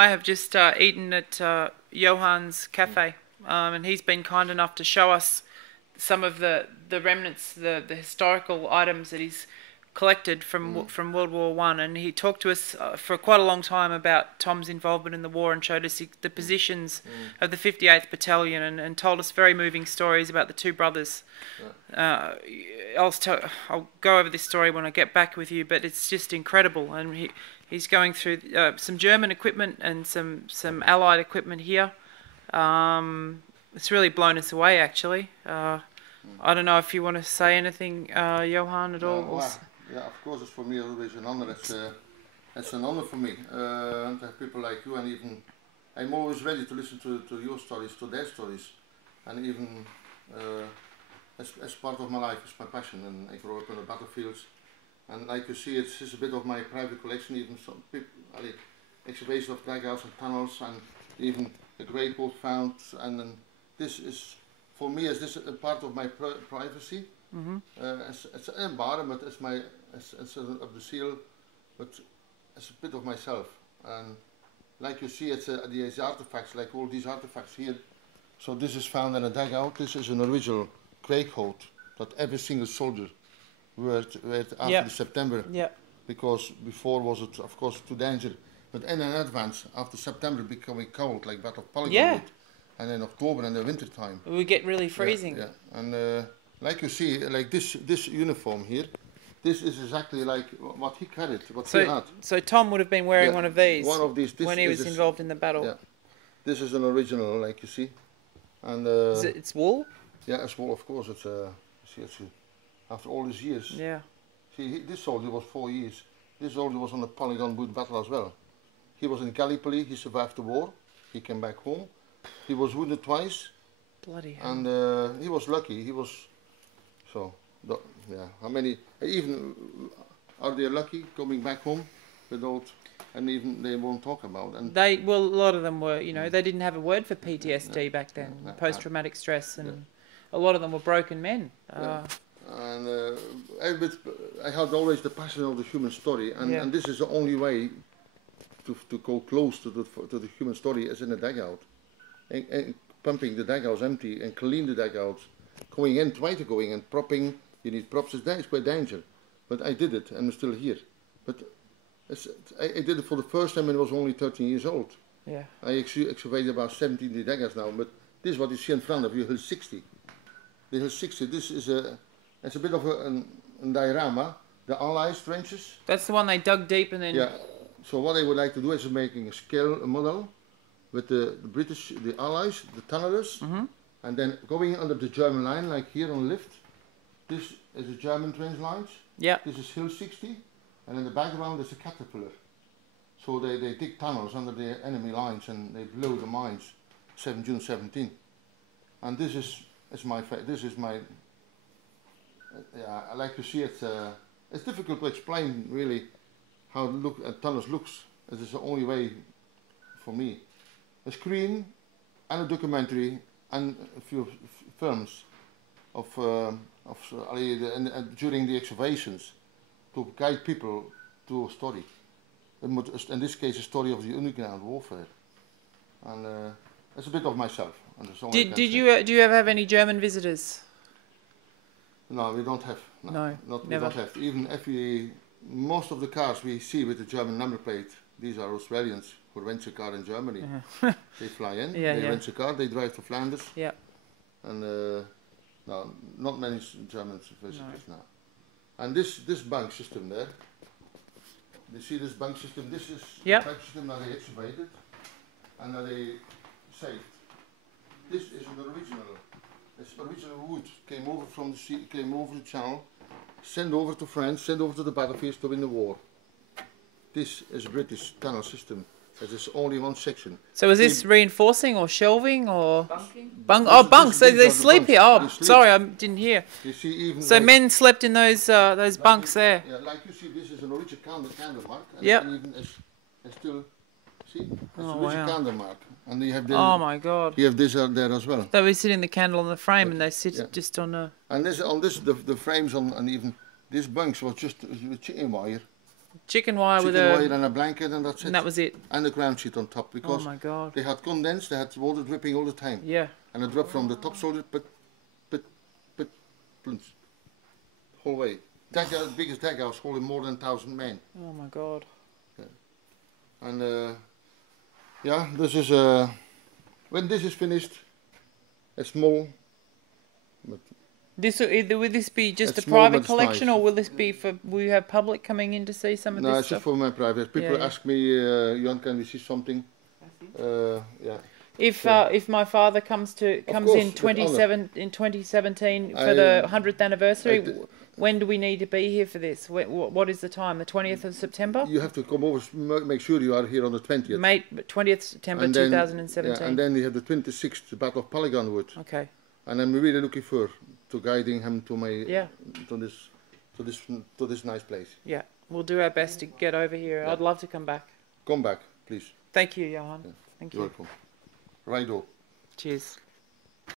I have just eaten at Johann's Cafe, and he's been kind enough to show us some of the remnants, the historical items that he's collected from World War One, and he talked to us for quite a long time about Tom's involvement in the war and showed us the positions of the 58th Battalion and told us very moving stories about the two brothers. I'll go over this story when I get back with you, but it's just incredible, and he's going through some German equipment and some Allied equipment here. It's really blown us away, actually. I don't know if you want to say anything, Johan, at all. Well, yeah, of course, it's for me always an honor. It's an honor for me to have people like you, and even I'm always ready to listen to your stories, to their stories, and even as part of my life, it's my passion, and I grew up on the battlefields. And like you see, it's a bit of my private collection, even some people, excavation of dugouts and tunnels, and even a great boat found. And then this is, for me, is this a part of my privacy? It's an environment, it's of the seal, but it's a bit of myself. And like you see, it's these artifacts, like all these artifacts here. So this is found in a dugout. This is an original quake coat that every single soldier were after the September, because before was it of course too dangerous, but in advance after September becoming cold like that of Polygon wood, and in October in the winter time we get really freezing. And like you see, like this uniform here, this is exactly like what he carried, what he had. So Tom would have been wearing one of these when he was this involved in the battle. Yeah, this is an original, like you see, and it's wool. Yeah, it's wool, of course. It's after all these years. Yeah. See, this soldier was 4 years. This soldier was on the Polygon Wood battle as well. He was in Gallipoli. He survived the war. He came back home. He was wounded twice. Bloody hell. And he was lucky. He was yeah. How many? Even are they lucky coming back home without? And even they won't talk about. And a lot of them were. You know, they didn't have a word for PTSD back then. Post-traumatic stress, and a lot of them were broken men. And I had always the passion of the human story, and this is the only way to go close to the human story is in a dugout, and pumping the dugouts empty and clean the dugouts, try to going and propping. You need props. It's quite danger, but I did it, and I'm still here. But I did it for the first time when I was only 13 years old. Yeah. I excavated about 17 dugouts now, but this is what you see in front of you, Hill 60. The Hill 60. This is it's a bit of a diorama, the Allies trenches. That's the one they dug deep and then... Yeah, so what I would like to do is making a scale model with the British, the Allies, the tunnelers, and then going under the German line, like here on the lift. This is the German trench lines. Yeah. This is Hill 60, and in the background is a caterpillar. So they dig tunnels under the enemy lines and they blow the mines, June 17. And this is my... Yeah, I like to see it. It's difficult to explain really how tunnels looks. It is the only way for me. A screen and a documentary and a few films of during the excavations to guide people to a story. In this case, a story of the underground warfare, and it's a bit of myself. And do you ever have any German visitors? No, we don't have. No, we never. don't have. Even if most of the cars we see with the German number plate, these are Australians who rent a car in Germany. They fly in, they rent a car, they drive to Flanders. Yeah. And no, not many German visitors now. And this bank system there, you see this bank system? This is the bank system that they excavated and that they saved. This is an original. It's original wood, came over from the sea, came over the channel, sent over to France, sent over to the battlefields to win the war. This is a British tunnel system. It is only one section. So is this reinforcing or shelving or bunking? Bunks. So they sleep here. Oh, sorry, I didn't hear. You see, even so like men slept in those bunks there. Yeah, like you see, this is an original candle mark. Yeah. And even it's still, see, it's original candle mark. And you have oh my God! You have this there as well. They were sitting the candle on the frame, and they sit just on a. And the frames and even these bunks was just with chicken wire, Chicken wire with chicken a... wire and a blanket, and that's it. And that was it. And a ground sheet on top, Oh because my God. they had condensed, they had water dripping all the time. Yeah. And it dropped from the top soldier, but, plunge, whole way. That biggest deck house holding more than 1,000 men. Oh my God. And yeah, this is when this is finished, a small. But This will this be just a It's small, but private it's collection, nice. or will this be for? Will you have public coming in to see some of no, this it's just stuff? for my private. People Yeah. ask me, Jan, can we see something? Yeah. If my father comes course, in with honour. 2017 for I, the 100th anniversary, when do we need to be here for this? What is the time? The 20th of September? You have to come over, make sure you are here on the 20th. 20th September And then, 2017. yeah, and then we have the 26th, the Battle of Polygon Wood. Okay. And I'm really looking forward to guiding him to my Yeah. to this nice place. Yeah. We'll do our best to get over here. Yeah. I'd love to come back. Come back, please. Thank you, Johan. Yeah. Thank You're you. welcome. Righto. Cheers.